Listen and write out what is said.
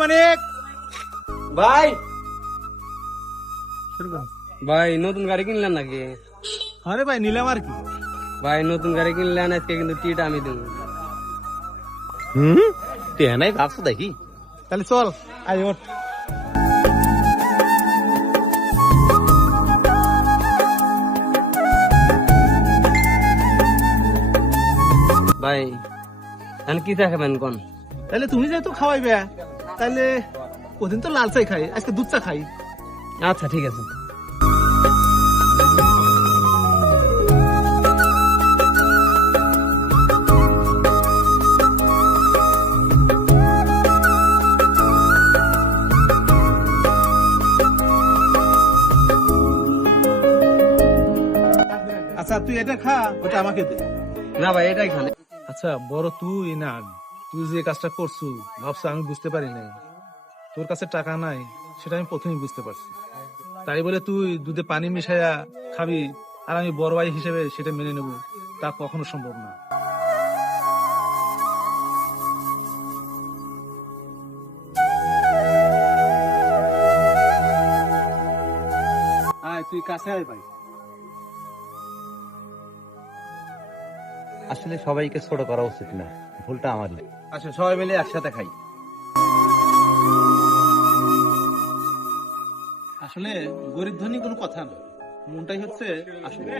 মানিক ভাই শুরু কর। ভাই নতুন গাড়ি কিনলেন নাকি? আরে ভাই নিলাম আর কি। ভাই নতুন গাড়ি কিনলেন আজকে কিন্তু টিটা আমি দেবো। টেহানাই ভাবছো দেখি। তাহলে চল আয় ওঠ। ভাই এখন কি চা খাবেন কোন? তাহলে তুমি যেহেতু খাওয়াইবে তাহলে ওদিন তো লাল চাই খাই, আজকে দুধ চা খাই। আচ্ছা ঠিক আছে। আচ্ছা তুই এটা খা, ওটা আমাকে দে। না ভাই এটাই খান। আচ্ছা বড় তুই না আমি, তুই যে কাজটা করছু ভাবছো আমি বুঝতে পারি নাই। তোর কাছে টাকা নাই সেটা আমি প্রথমেই বুঝতে পারছি, তাই বলে তুই দুধে পানি মিশাইয়া খাবি আর আমি বড় ভাই হিসেবে সেটা মেনে নেব, তা কখনো সম্ভব না। আয় তুই কাছে আয় ভাই। আসলে সবাইকে ছোট করা উচিত না, ভুলটা আমারই। আচ্ছা সবাই মিলে একসাথে খাই। আসলে গরিব ধনী কোনো কথা না, মনটাই হচ্ছে আসলে।